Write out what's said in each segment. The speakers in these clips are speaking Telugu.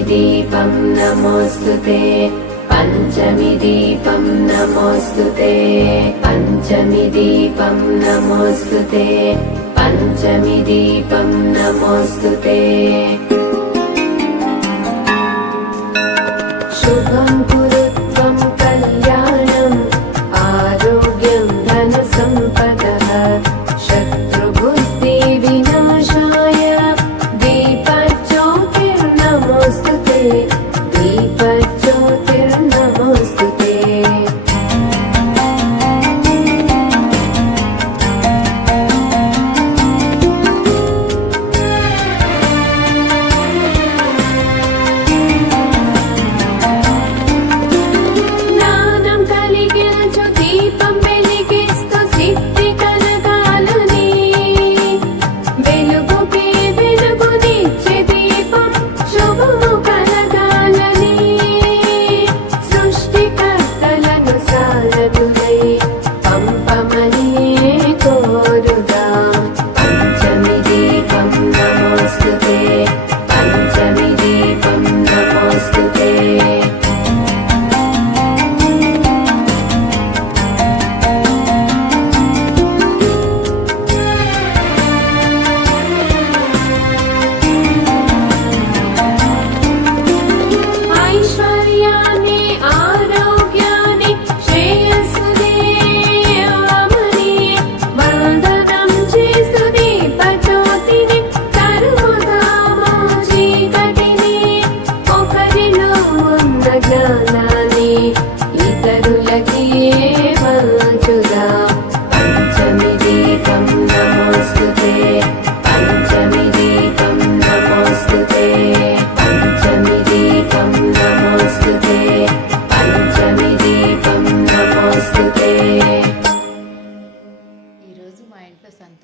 दीपं नमोऽस्तु ते पञ्चमि दीपं नमोऽस्तु ते पञ्चमि दीपं नमोऽस्तु ते पञ्चमि दीपं नमोऽस्तु ते it.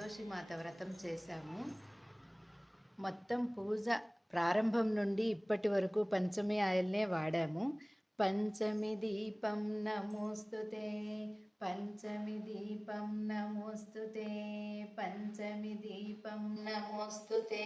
ఇంట్లో మాత వ్రతం చేశాము. మొత్తం పూజ ప్రారంభం నుండి ఇప్పటి వరకు పంచమి ఆయిల్నే వాడాము. పంచమి దీపం నమోస్తుతే పంచమి దీపం నమోస్తుతే పంచమి దీపం నమోస్తుతే